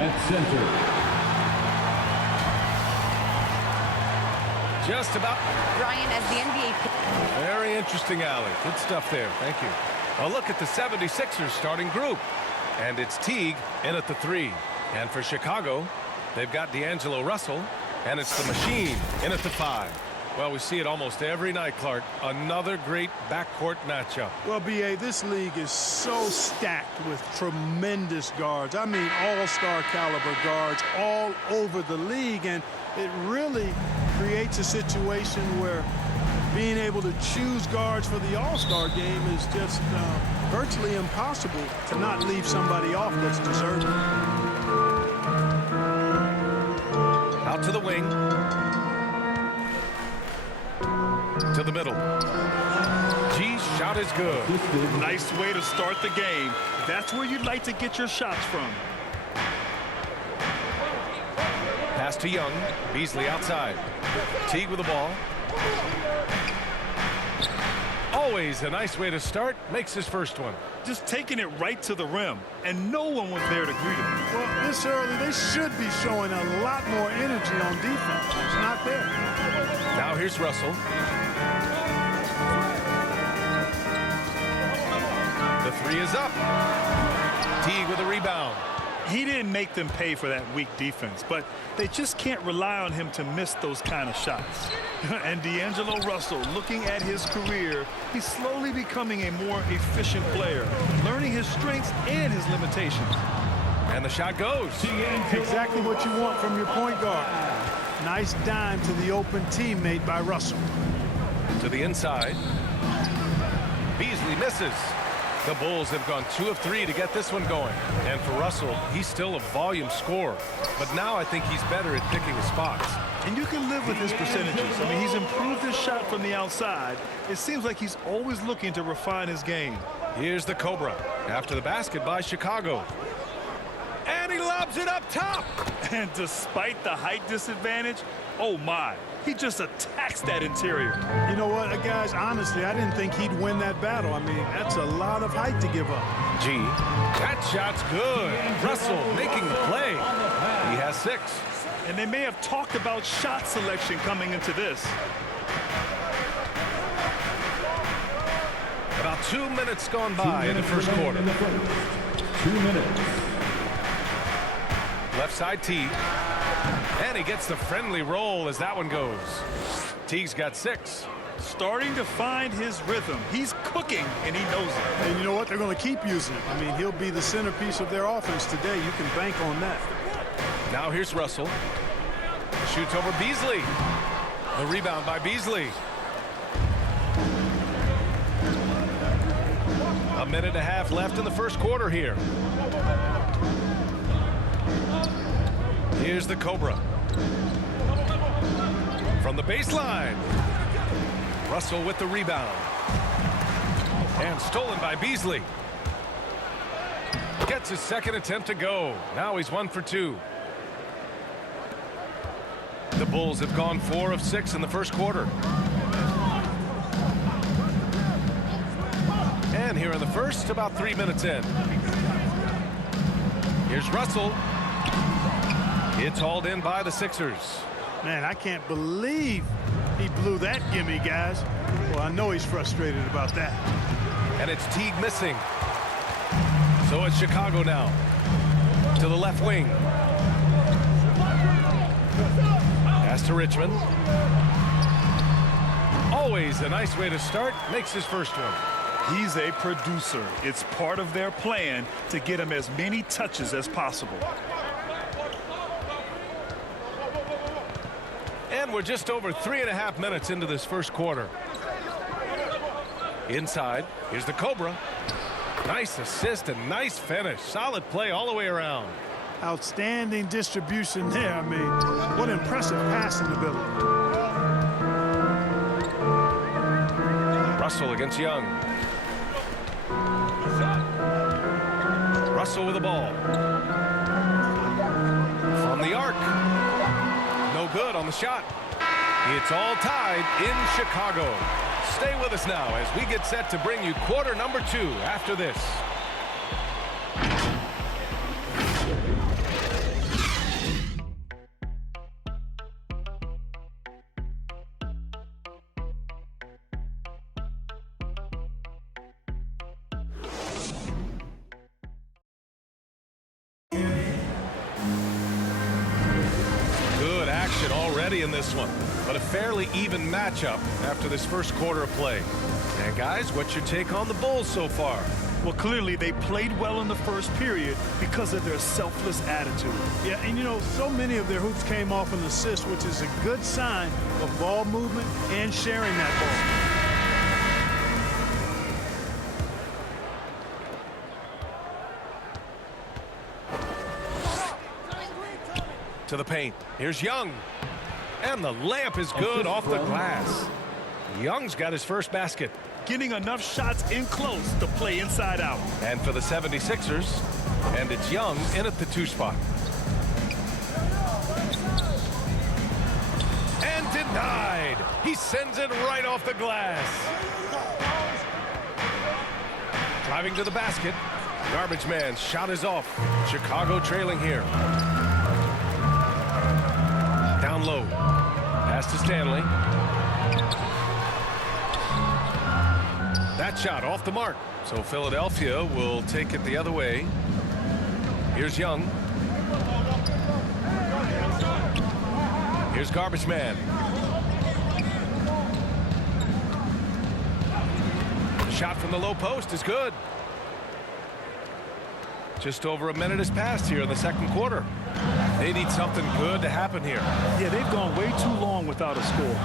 at center. Just about. Brian, as the NBA. Very interesting, Allie. Good stuff there. Thank you. A look at the 76ers starting group. And it's Teague in at the 3. And for Chicago, they've got D'Angelo Russell. And it's the Machine in at the 5. Well, we see it almost every night, Clark. Another great backcourt matchup. Well, B.A., this league is so stacked with tremendous guards. I mean, all-star caliber guards all over the league. And it really creates a situation where being able to choose guards for the all-star game is just virtually impossible to not leave somebody off that's deserving. Out to the wing. To the middle. G's shot is good. Nice way to start the game. That's where you'd like to get your shots from. Pass to Young. Beasley outside. Teague with the ball. Always a nice way to start. Makes his first one. Just taking it right to the rim, and no one was there to greet him. Well, this early, they should be showing a lot more energy on defense. It's not there. Now here's Russell. The 3 is up. Teague with a rebound. He didn't make them pay for that weak defense, but they just can't rely on him to miss those kind of shots. And D'Angelo Russell, looking at his career, he's slowly becoming a more efficient player, learning his strengths and his limitations. And the shot goes. Exactly what you want from your point guard. Nice dime to the open teammate by Russell. To the inside. Beasley misses. The Bulls have gone 2 of 3 to get this one going. And for Russell, he's still a volume scorer. But now I think he's better at picking his spots. And you can live with his percentages. I mean, he's improved his shot from the outside. It seems like he's always looking to refine his game. Here's the Cobra after the basket by Chicago. And he lobs it up top. And despite the height disadvantage, oh my, he just attacks that interior. You know what, guys, honestly, I didn't think he'd win that battle. I mean, that's a lot of height to give up. G. That shot's good. Russell making the play. He has 6. And they may have talked about shot selection coming into this. About 2 minutes gone by in the first quarter. 2 minutes. Left side Teague. And he gets the friendly roll as that one goes. Teague's got 6. Starting to find his rhythm. He's cooking, and he knows it. And you know what? They're going to keep using him. I mean, he'll be the centerpiece of their offense today. You can bank on that. Now here's Russell. Shoots over Beasley. The rebound by Beasley. A minute and a half left in the first quarter here. Here's the Cobra. From the baseline. Russell with the rebound. And stolen by Beasley. Gets his second attempt to go. Now he's 1 for 2. The Bulls have gone 4 of 6 in the first quarter. And here in the first, about 3 minutes in. Here's Russell. It's hauled in by the Sixers. Man, I can't believe he blew that gimme, guys. Well, I know he's frustrated about that. And it's Teague missing. So it's Chicago now. To the left wing. Pass to Richmond. Always a nice way to start. Makes his first one. He's a producer. It's part of their plan to get him as many touches as possible. And we're just over 3.5 minutes into this first quarter. Inside, here's the Cobra. Nice assist and nice finish. Solid play all the way around. Outstanding distribution there. I mean, what impressive passing ability. Russell against Young. Russell with the ball. From the arc. No good on the shot. It's all tied in Chicago. Stay with us now as we get set to bring you quarter number 2 after this. steady in this one, but a fairly even matchup after this first quarter of play. And guys, what's your take on the Bulls so far? Well, clearly they played well in the first period because of their selfless attitude. Yeah, and you know, so many of their hoops came off an assist, which is a good sign of ball movement and sharing that ball. To the paint. Here's Young. And the layup is good off the glass. Young's got his first basket. Getting enough shots in close to play inside out. And for the 76ers, and it's Young in at the 2 spot. And denied. He sends it right off the glass. Driving to the basket. Garbage man shot is off. Chicago trailing here. Down low. Pass to Stanley. That shot off the mark. So Philadelphia will take it the other way. Here's Young. Here's Garbage Man. The shot from the low post is good. Just over a minute has passed here in the second quarter. They need something good to happen here. Yeah, they've gone way too long without a score.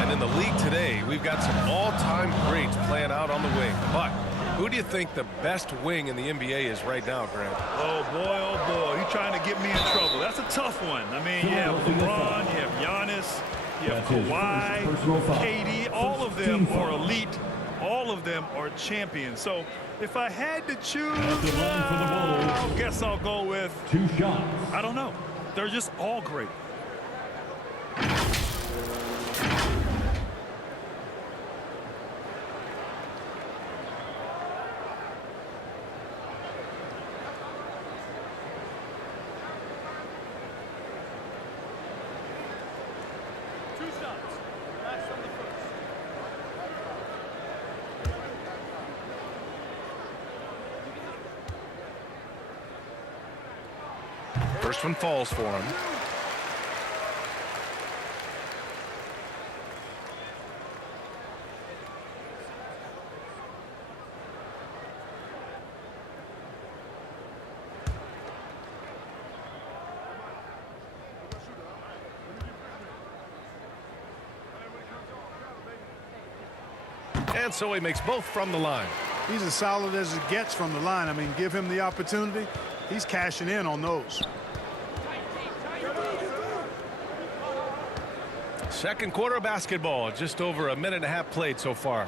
And in the league today, we've got some all-time greats playing out on the wing. But who do you think the best wing in the NBA is right now, Grant? Oh, boy, you're trying to get me in trouble. That's a tough one. I mean, you have LeBron, you have Giannis, you have Kawhi, KD. All of them are elite. All of them are champions. So if I had to choose, I guess I'll go with 2 shots. I don't know. They're just all great. First one falls for him. And so he makes both from the line. He's as solid as it gets from the line. I mean, give him the opportunity. He's cashing in on those. Second quarter basketball, just over a minute and a half played so far.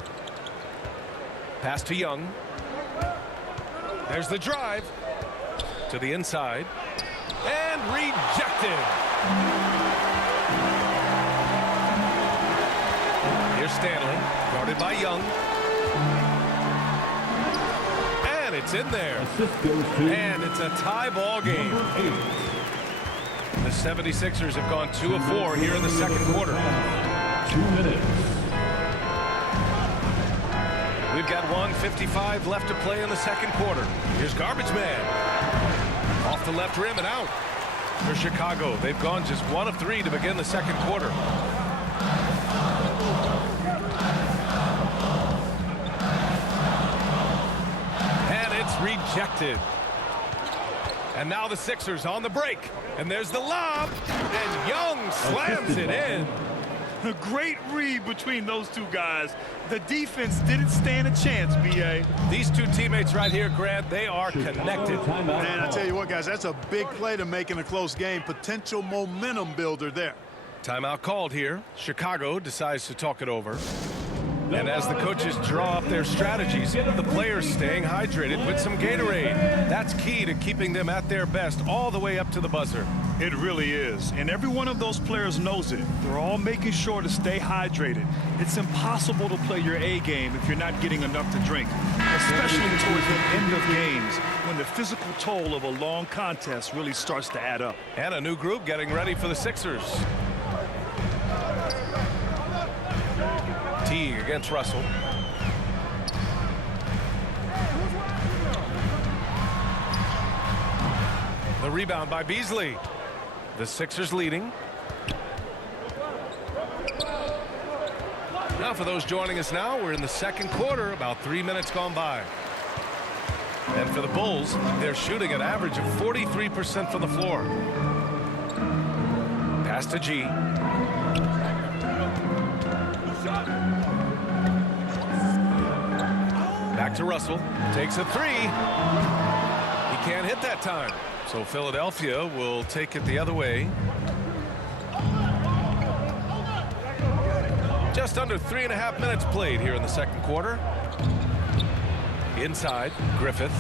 Pass to Young. There's the drive to the inside and rejected. Here's Stanley, guarded by Young. And it's in there. And it's a tie ball game. The 76ers have gone 2 of 4 here in the second quarter. 2 minutes. We've got 1:55 left to play in the second quarter. Here's Garbage Man. Off the left rim and out for Chicago. They've gone just 1 of 3 to begin the second quarter. And it's rejected. And now the Sixers on the break. And there's the lob. And Young slams it in. A great read between those two guys. The defense didn't stand a chance, B.A. These two teammates right here, Grant, they are connected. Man, I tell you what, guys, that's a big play to make in a close game. Potential momentum builder there. Timeout called here. Chicago decides to talk it over. And as the coaches draw up their strategies, the players staying hydrated with some Gatorade. That's key to keeping them at their best all the way up to the buzzer. It really is. And every one of those players knows it. They're all making sure to stay hydrated. It's impossible to play your A game if you're not getting enough to drink, especially towards the end of games when the physical toll of a long contest really starts to add up. And a new group getting ready for the Sixers. Teague against Russell. The The rebound by Beasley. The Sixers leading. Now for those joining us now, we're in the second quarter, about 3 minutes gone by. And for the Bulls, they're shooting an average of 43% from the floor. Pass to G. Back to Russell. Takes a three. He can't hit that time. So Philadelphia will take it the other way. Just under 3.5 minutes played here in the second quarter. Inside, Griffith.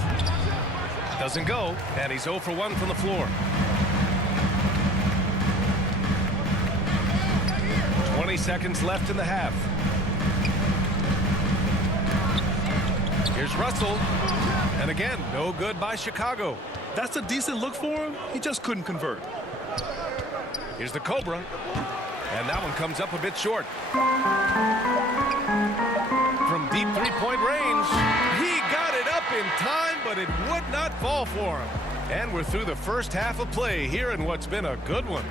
Doesn't go, and he's 0 for 1 from the floor. 20 seconds left in the half. Here's Russell. And again, no good by Chicago. That's a decent look for him. He just couldn't convert. Here's the Cobra. And that one comes up a bit short. From deep three-point range, he got it up in time, but it would not fall for him. And we're through the first half of play here in what's been a good one.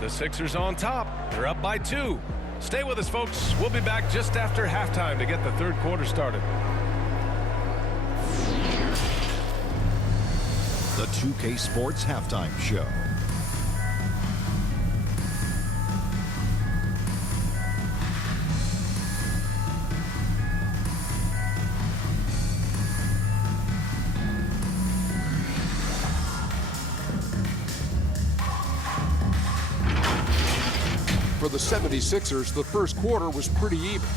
The Sixers on top. They're up by 2. Stay with us, folks. We'll be back just after halftime to get the third quarter started. The 2K Sports Halftime Show. For the 76ers, the first quarter was pretty even.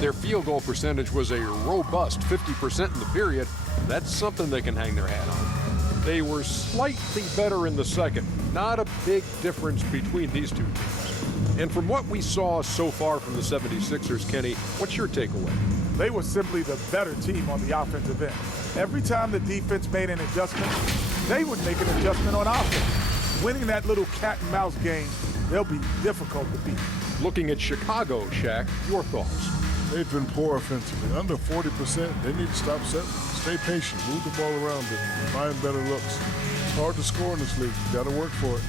Their field goal percentage was a robust 50% in the period. That's something they can hang their hat on. They were slightly better in the second. Not a big difference between these two teams. And from what we saw so far from the 76ers, Kenny, what's your takeaway? They were simply the better team on the offensive end. Every time the defense made an adjustment, they would make an adjustment on offense. Winning that little cat and mouse game, they'll be difficult to beat. Looking at Chicago, Shaq, your thoughts? They've been poor offensively. Under 40%, they need to stop settling. Stay patient, move the ball around and find better looks. It's hard to score in this league. You got to work for it.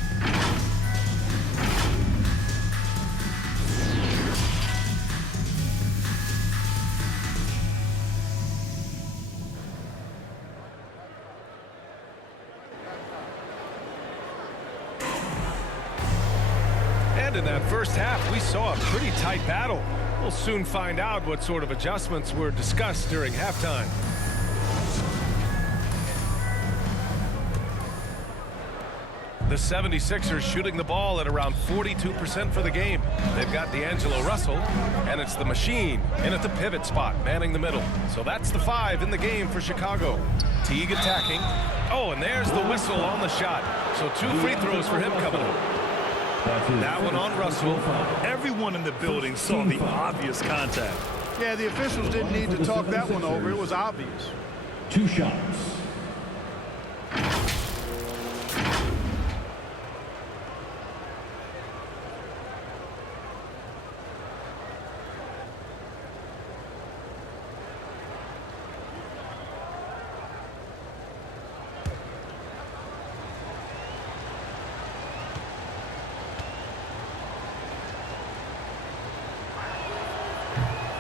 And in that first half, we saw a pretty tight battle. We'll soon find out what sort of adjustments were discussed during halftime. The 76ers shooting the ball at around 42% for the game. They've got D'Angelo Russell, and it's the machine in at the pivot spot, manning the middle. So that's the 5 in the game for Chicago. Teague attacking. Oh, and there's the whistle on the shot. So 2 free throws for him coming up. That one on Russell. Everyone in the building saw the obvious contact. Yeah, the officials didn't need to talk that one over. It was obvious. 2 shots.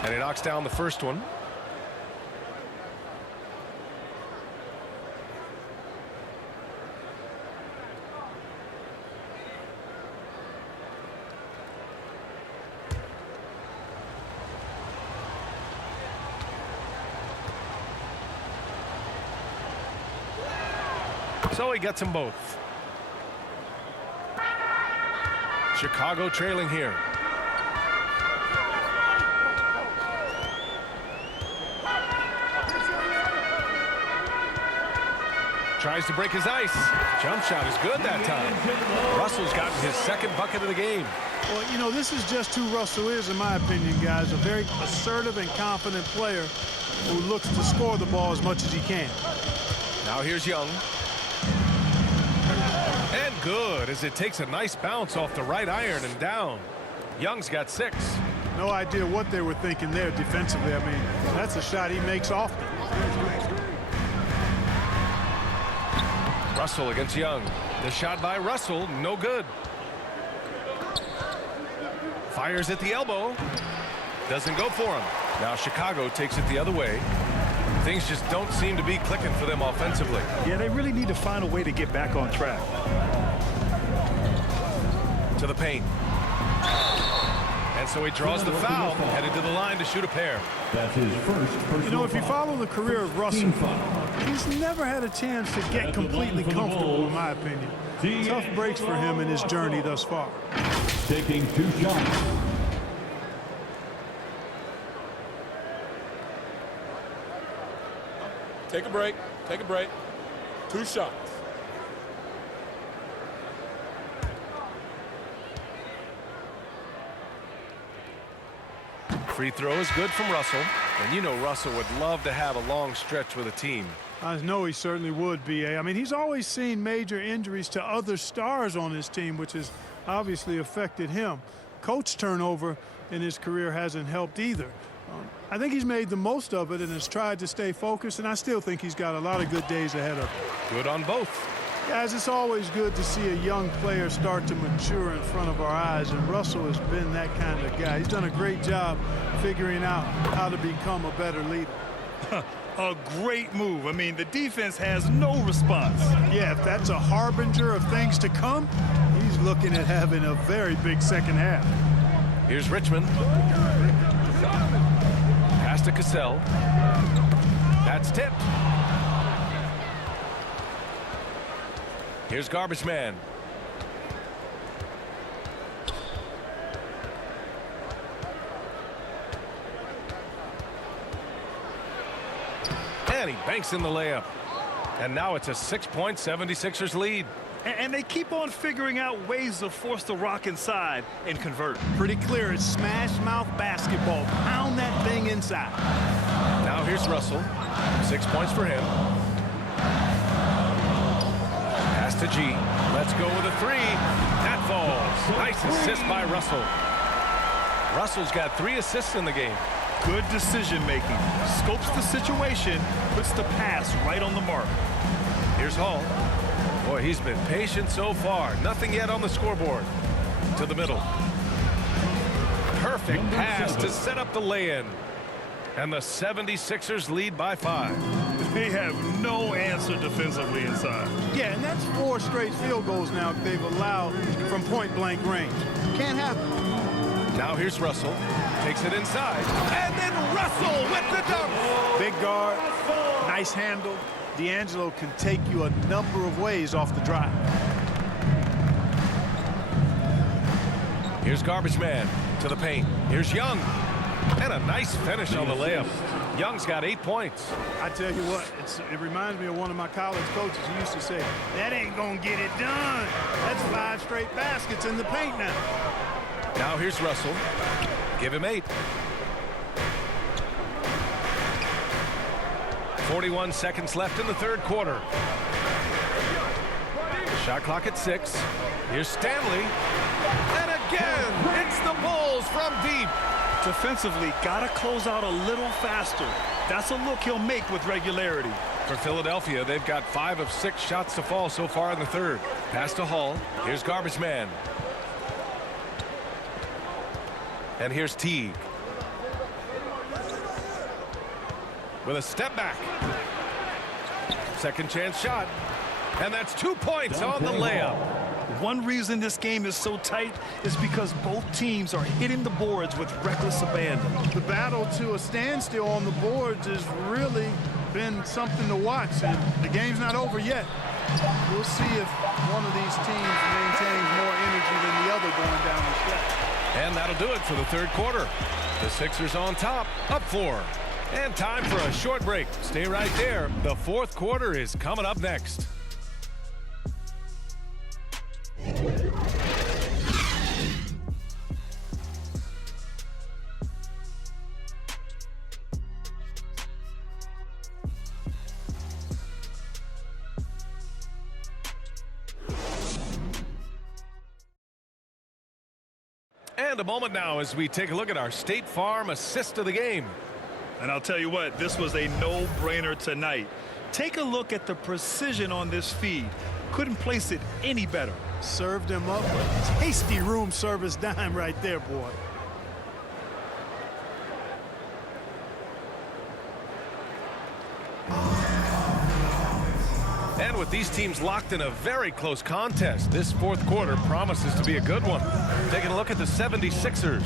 And he knocks down the first one. So he gets them both. Chicago trailing here. Tries to break his ice. Jump shot is good that time. Russell's gotten his second bucket of the game. Well, you know, this is just who Russell is, in my opinion, guys. A very assertive and confident player who looks to score the ball as much as he can. Now here's Young. And good, as it takes a nice bounce off the right iron and down. Young's got 6. No idea what they were thinking there defensively. I mean, that's a shot he makes often. Russell against Young. The shot by Russell, no good. Fires at the elbow. Doesn't go for him. Now Chicago takes it the other way. Things just don't seem to be clicking for them offensively. Yeah, they really need to find a way to get back on track. To the paint. And so he draws the foul, headed to the line to shoot a pair. That's his first personal You know, if you foul. follow the career of Russell, Team foul. he's never had a chance to get completely comfortable, in my opinion. Tough breaks for him in his journey thus far. Taking 2 shots. Take a break. Take a break. 2 shots. Free throw is good from Russell. And you know Russell would love to have a long stretch with a team. I know he certainly would, B.A. I mean, he's always seen major injuries to other stars on his team, which has obviously affected him. Coach turnover in his career hasn't helped either. I think he's made the most of it and has tried to stay focused, and I still think he's got a lot of good days ahead of him. Good on both. Guys, it's always good to see a young player start to mature in front of our eyes, and Russell has been that kind of guy. He's done a great job figuring out how to become a better leader. A great move. I mean, the defense has no response. Yeah, if that's a harbinger of things to come, he's looking at having a very big second half. Here's Richmond. Pass to Cassell. That's tipped. Here's Garbage Man. And he banks in the layup. And now it's a 6-point 76ers lead. And they keep on figuring out ways to force the rock inside and convert. Pretty clear, it's smash mouth basketball. Pound that thing inside. Now here's Russell. 6 points for him. Pass to G. Let's go with a 3. That falls. Nice assist by Russell. Russell's got 3 assists in the game. Good decision making. Scopes the situation, puts the pass right on the mark. Here's Hall. Boy, he's been patient so far. Nothing yet on the scoreboard. To the middle. Perfect pass to set up the lay-in. And the 76ers lead by 5. They have no answer defensively inside. Yeah, and that's 4 straight field goals now they've allowed from point-blank range. Can't happen. Now here's Russell. Takes it inside. And then Russell with the dunk. Big guard, nice handle. D'Angelo can take you a number of ways off the drive. Here's Garbage Man to the paint. Here's Young. And a nice finish on the layup. Young's got 8 points. I tell you what, it reminds me of one of my college coaches who used to say, that ain't gonna get it done. That's 5 straight baskets in the paint now. Now here's Russell. Give him 8. 41 seconds left in the 3rd quarter. Shot clock at 6. Here's Stanley. And again, it's the Bulls from deep. Defensively, gotta close out a little faster. That's a look he'll make with regularity. For Philadelphia, they've got 5 of 6 shots to fall so far in the 3rd. Pass to Hall. Here's Garbage Man. And here's Teague. With a step back. Second chance shot. And that's 2 points on the layup. One reason this game is so tight is because both teams are hitting the boards with reckless abandon. The battle to a standstill on the boards has really been something to watch, and the game's not over yet. We'll see if one of these teams maintains more energy than the other going down the stretch. And that'll do it for the 3rd quarter. The Sixers on top, up 4. And time for a short break. Stay right there. The 4th quarter is coming up next. And a moment now as we take a look at our State Farm assist of the game. And I'll tell you what, this was a no-brainer tonight. Take a look at the precision on this feed. Couldn't place it any better. Served him up a tasty room service dime right there, boy. And with these teams locked in a very close contest, this fourth quarter promises to be a good one. Taking a look at the 76ers.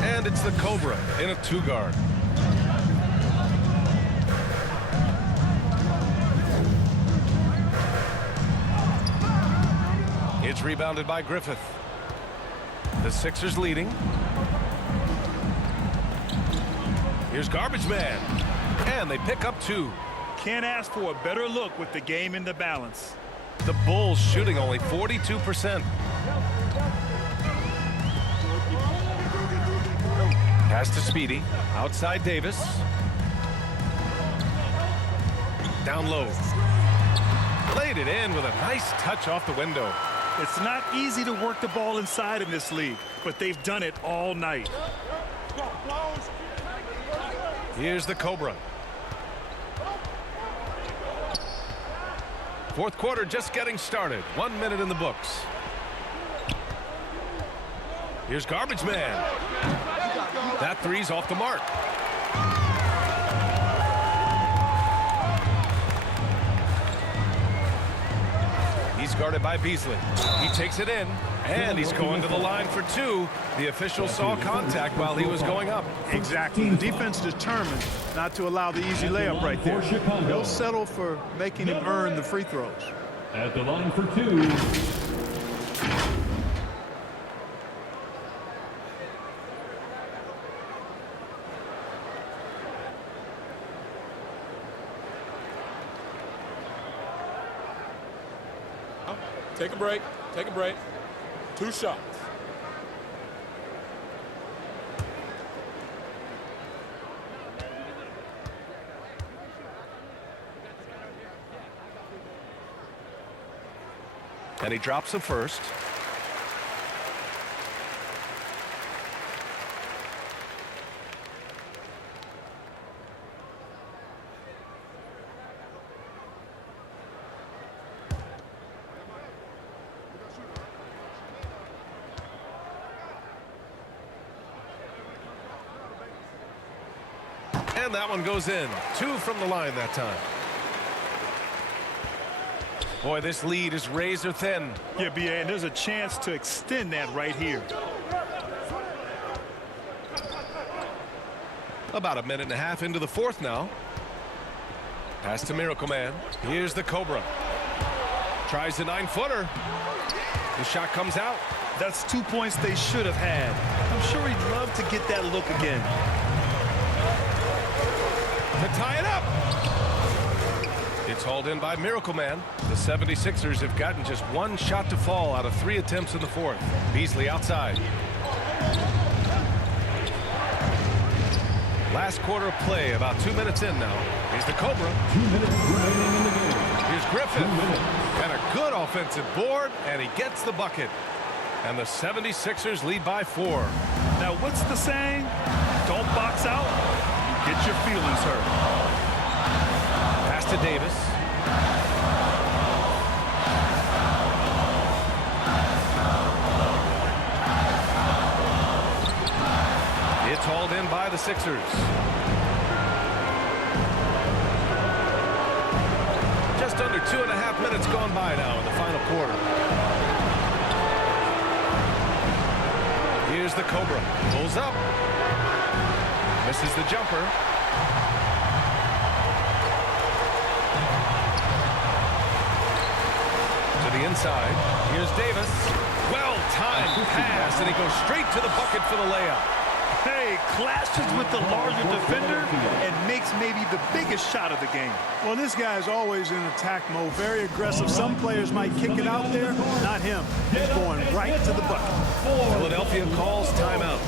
And it's the Cobra in a two-guard. It's rebounded by Griffith. The Sixers leading. Here's Garbage Man. And they pick up two. Can't ask for a better look with the game in the balance. The Bulls shooting only 42%. Pass to Speedy. Outside Davis. Down low. Laid it in with a nice touch off the window. It's not easy to work the ball inside in this league, but they've done it all night. Here's the Cobra. Fourth quarter just getting started. 1 minute in the books. Here's Garbage Man. That three's off the mark. He's guarded by Beasley. He takes it in, and he's going to the line for two. The official saw contact while he was going up. Exactly. The defense determined not to allow the easy layup right there. They'll settle for making him earn the free throws. At the line for two, Take a break. Take a break. 2 shots. And he drops the first. And that one goes in. 2 from the line that time. Boy, this lead is razor thin. Yeah, B.A., and there's a chance to extend that right here. About a minute and a half into the fourth now. Pass to Miracle Man. Here's the Cobra. Tries the 9-footer. The shot comes out. That's 2 points they should have had. I'm sure he'd love to get that look again. To tie it up. It's hauled in by Miracle Man. The 76ers have gotten just 1 shot to fall out of 3 attempts in the fourth. Beasley outside. Last quarter of play, about 2 minutes in now. Here's the Cobra. 2 minutes remaining in the game. Here's Griffith. And a good offensive board, and he gets the bucket. And the 76ers lead by 4. Now, what's the saying? Don't box out. You get your feelings hurt. Pass to Davis. It's hauled in by the Sixers. Just under 2.5 minutes gone by now in the final quarter. Here's the Cobra. Pulls up. Misses the jumper. To the inside. Here's Davis. Well-timed pass, and he goes straight to the bucket for the layup. Hey, clashes with the larger defender and makes maybe the biggest shot of the game. Well, this guy is always in attack mode, very aggressive. Some players might kick it out there, not him. He's going right to the bucket. Philadelphia calls timeout.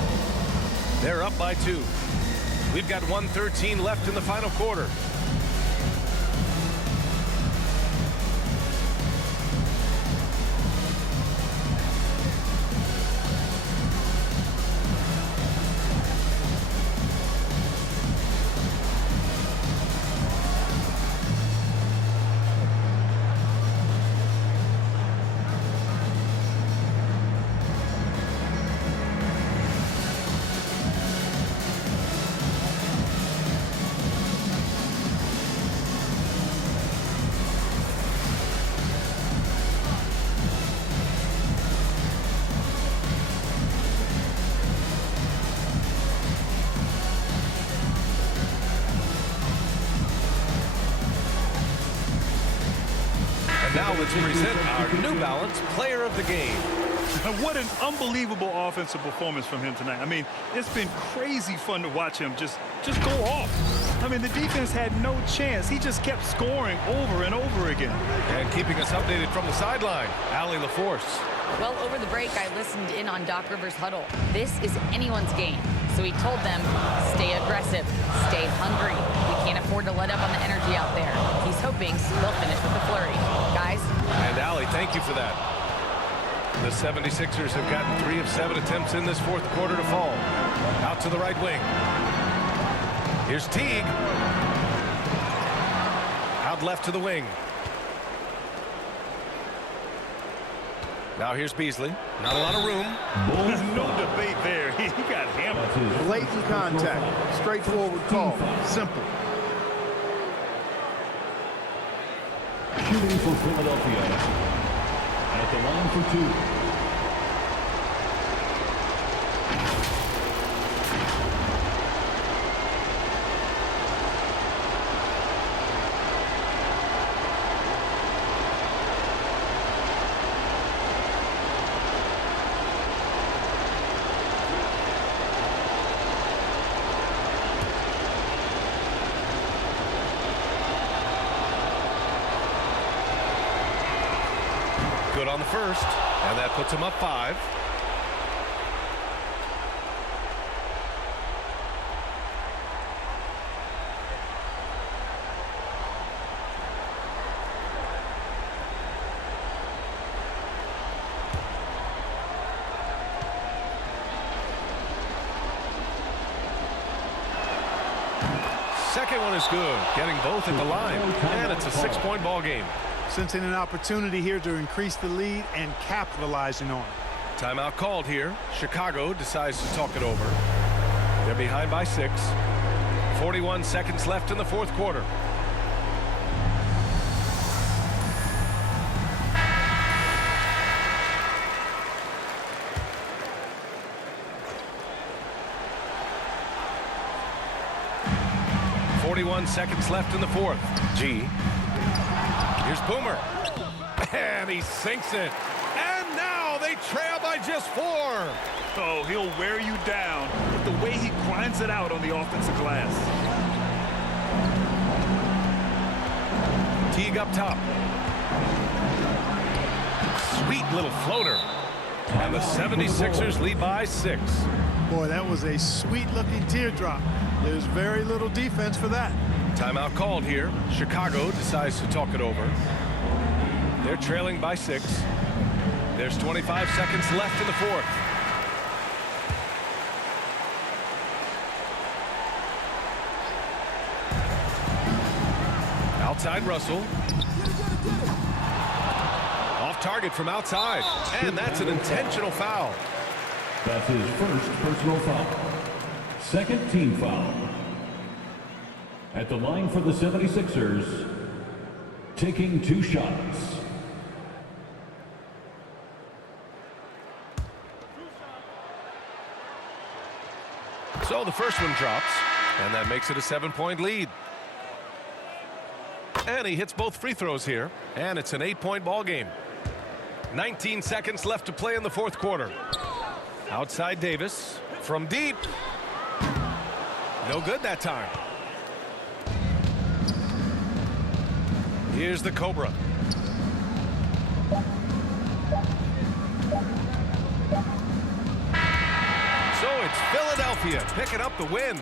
They're up by 2. We've got 1:13 left in the final quarter. Now let's present our New Balance Player of the Game. What an unbelievable offensive performance from him tonight. I mean, it's been crazy fun to watch him just go off. I mean, the defense had no chance. He just kept scoring over and over again. And keeping us updated from the sideline, Allie LaForce. Well, over the break, I listened in on Doc Rivers' huddle. This is anyone's game. So he told them, stay aggressive, stay hungry. We can't afford to let up on the energy out there. He's hoping they'll finish with a flurry. Guys? And Allie, thank you for that. The 76ers have gotten 3 of 7 attempts in this fourth quarter to fall. Out to the right wing. Here's Teague. Out left to the wing. Now here's Beasley. Not a lot of room. No debate there. He got hammered. Blatant contact. Straightforward call. Simple. Shooting for Philadelphia. At the line for 2. Good on the first, and that puts him up 5. Second one is good, getting both at the line, and it's a 6-point ball game. Sensing an opportunity here to increase the lead and capitalizing on it. Timeout called here. Chicago decides to talk it over. They're behind by 6. 41 seconds left in the fourth quarter. Seconds left in the fourth. G. Here's Boomer. And he sinks it. And now they trail by just 4. Oh, he'll wear you down with the way he grinds it out on the offensive glass. Teague up top. Sweet little floater. And the 76ers lead by 6. Boy, that was a sweet-looking teardrop. There's very little defense for that. Timeout called here. Chicago decides to talk it over. They're trailing by 6. There's 25 seconds left in the fourth. Outside Russell. Off target from outside. And that's an intentional foul. That's his first personal foul. Second team foul. At the line for the 76ers, taking 2 shots. So the first one drops, and that makes it a 7-point lead. And he hits both free throws here, and it's an 8-point ball game. 19 seconds left to play in the fourth quarter. Outside Davis from deep. No good that time. Here's the Cobra. So it's Philadelphia picking up the win.